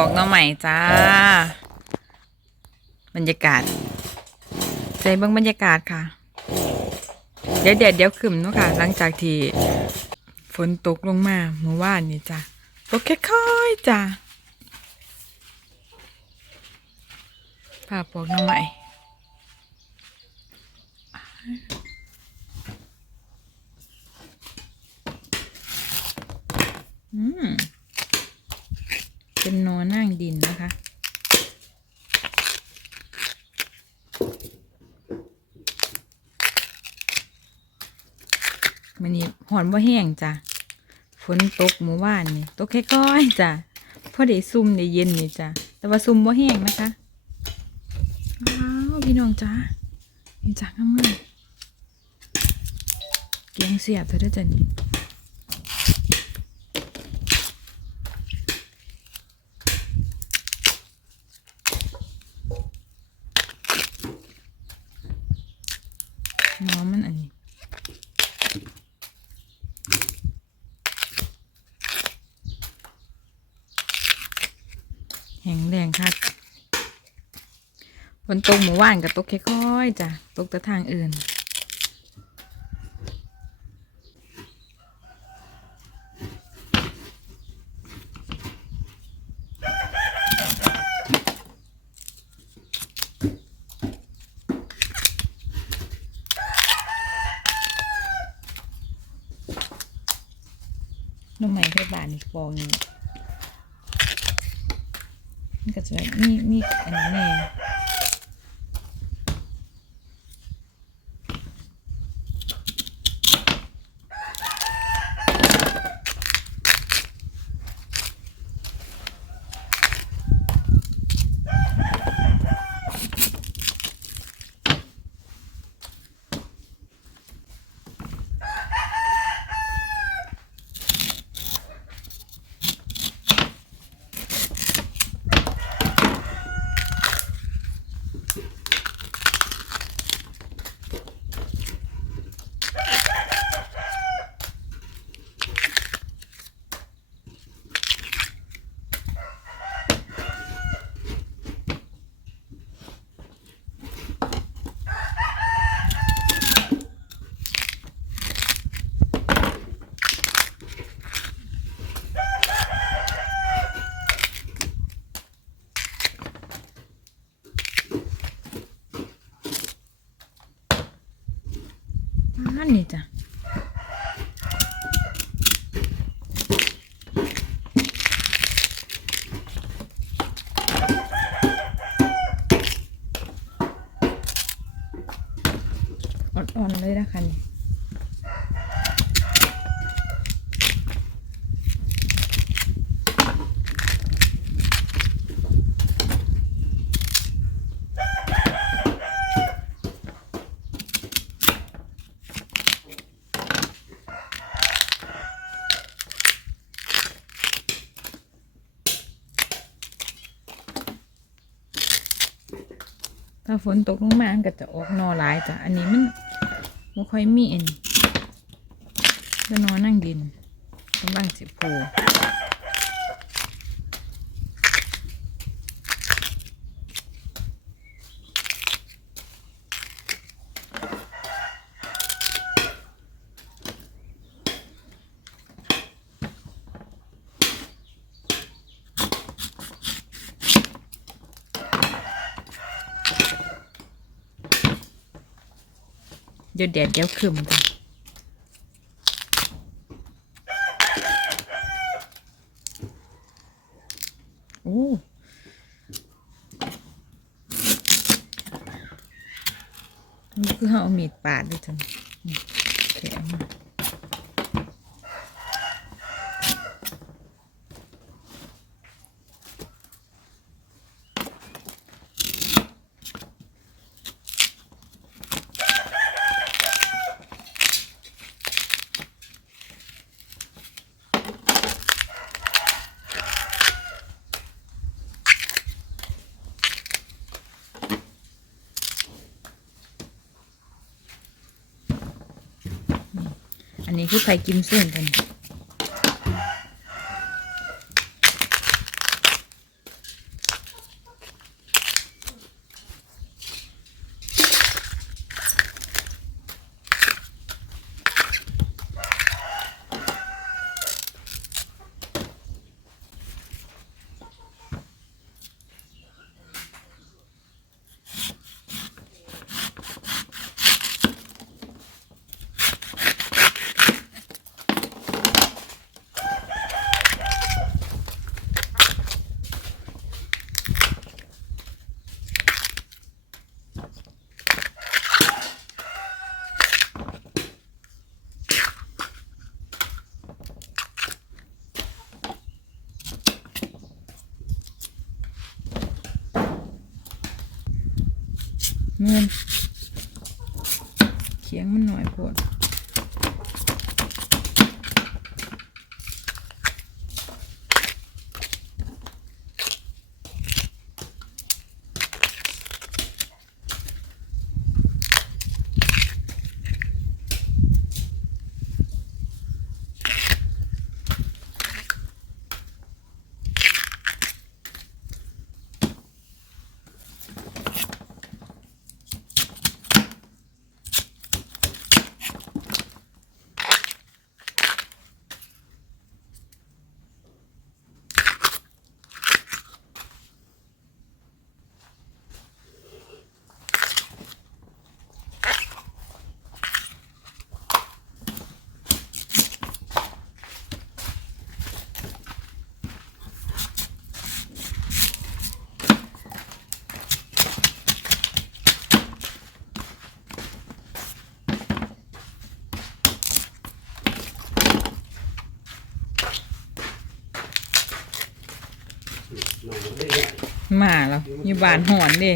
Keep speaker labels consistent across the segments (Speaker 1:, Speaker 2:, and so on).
Speaker 1: อกน้องใหม่จ้า บรรยากาศ ใจเบิ่งบรรยากาศค่ะ เดี๋ยวเดี๋ยวเดี๋ยวขึ้นเนาะค่ะ หลังจากที่ฝนตกลงมาเมื่อวานนี่จ้ะตกค่อยๆจ้ะผ่าปอกน้องใหม่อืม เป็นนอนนั่งดินนะคะ มันนี่ หอนว่าแห้งจ้ะฝนตกเมื่อวานนี่ตกแค่ก้อยจ้ะพอได้ซุ่มได้เย็นนี่จ้ะแต่ว่าซุ่มว่าแห้งนะคะว้าวพี่น้องจ้านี่จ้างามเลยเกียงเสียบเธอได้จ้ะนี่น้องมันอันนี้ แห้งแรงค่ะ ฝนตกหมู่ว่านกับตกค่อยๆจ้ะตกแต่ทางอื่นน้องใหม่ไทยบานอีกฟองนึงมันก็จะมีมีอันนี้แน่ นนี้จ้ะ ถ้าฝนตกลงมามันก็จะออกนอหลายจ้ะ อันนี้มันไม่ค่อยมีอันก็นอนนั่งดินกำลังสิโผล่ ดี๋ยวแดดเดี๋ยวขึ้นจ้ะโอ้นี่คือเขาเอามีดปาดด้วยจ้ะนี่แขนมา อันนี้คือไผ่กิมซุ่งกัน เงินเขียงมันหน่อยปวด มาแล้วอยู่บ้านหอนเด้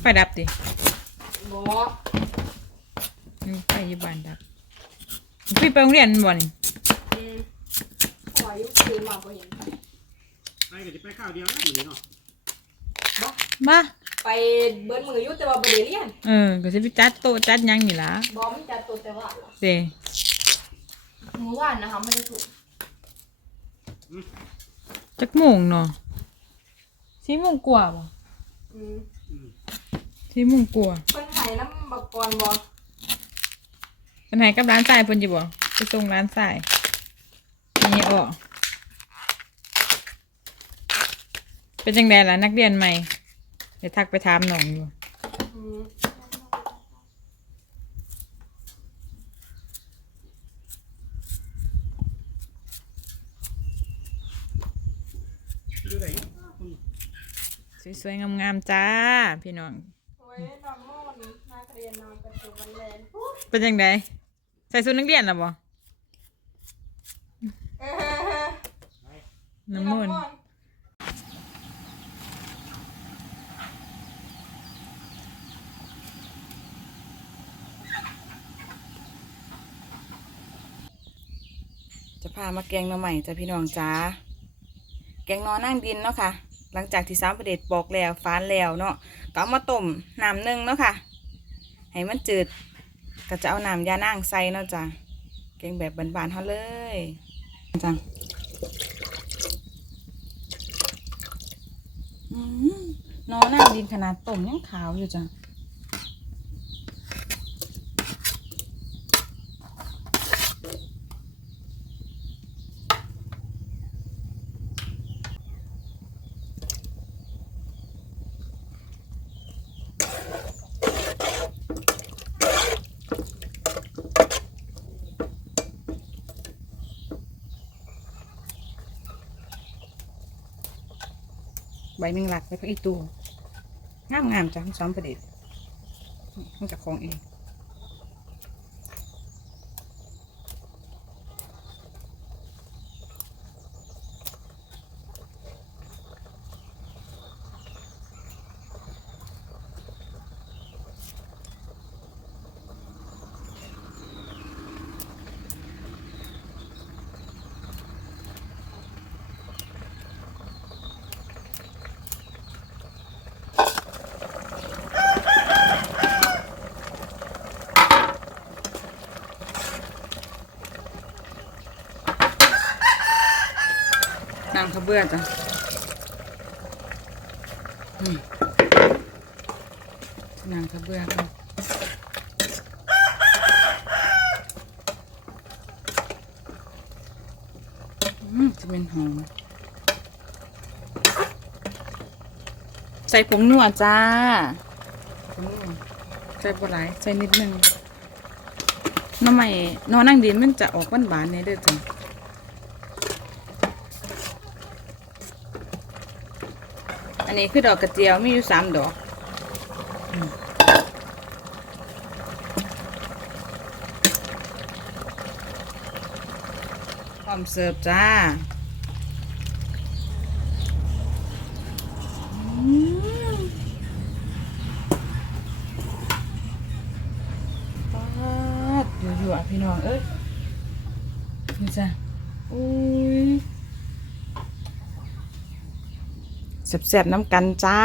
Speaker 1: ไฟดับดิ
Speaker 2: บอ
Speaker 1: อืมไฟอยู่บ้านดับพี่ไปโรงเรียนบ่นี่
Speaker 2: อืม ยุคือมาบ่เห็น
Speaker 3: ไปก็จะไปข้าวเดียวนะหนีเนาะ
Speaker 1: มา
Speaker 2: ไปเบิ้ลมืออยุแต่ว่าบ่ได้เรียน
Speaker 1: เออก็สิไปจัดโต๊ะจัดหยังนี่ล่ะ
Speaker 2: บอมันจัดตัวแต่ว่า
Speaker 1: เด้
Speaker 2: เมื่อวานนะคะมันจะถูก
Speaker 1: จักโมงเนาะสี่โมงกว่าบ่
Speaker 2: อืม
Speaker 1: สี่โมงกว่า
Speaker 2: เพิ่นไห้น้ำบักกรบอ
Speaker 1: เป็นไหนกับร้านทรายเพิ่นจิบ่ไปส่งร้านทรายนี่ออก เป็นจังไดล่ะนักเรียนใหม่เดี๋ยวทักไปถามน้องอยู่
Speaker 2: อืม
Speaker 3: ดูได้
Speaker 1: สวยๆงามๆจ้า พี่น้อง
Speaker 2: โอ้ยนอนมอนนักเรียนนอนประตูวันแลน
Speaker 1: เป็นจังไดใส่ชุดนักเรียนแล้วบ่
Speaker 2: เออ
Speaker 1: น้ำมันต์ พามาแกงหน่อใหม่จ้ะพี่น้องจ้าแกงนอนั่งดินเนาะค่ะ หลังจากที่สามประเด็ดปอกแล้วฟานแล้วเนาะก็เอามาต้มน้ำหนึ่งเนาะค่ะ ให้มันจืด ก็จะเอาน้ำยานั่งใส่เนาะจ้ะแกงแบบบานๆเขาเลยจ้ะอืมนอนั่งดินขนาดต้มยังขาวอยู่จ้ะ ใบหนึ่งหลักไปพักอีตัวงามงามจ้ะซ้อมประเด็จมันกับของเอง เบื่อจ้ะอืมน้ำข้าวเบื่อกันอืมจะเป็นหอม ใส่ผงนัวจ้าผงนัวใส่บหลายใส่นิดนึงหน้ำใหม่นอนั่งดินมันจะออกหวานๆเนี่ยเด้อจ้ะ นนี้คือดอกกระเจียวมีอยู่สามดอกพร้อมเสิร์ฟจ้าอืมป๊าดอยู่ๆอะพี่น้องเอ้ยนี่จ้ะอุ้ย แซ่บๆน้ำกันจ้า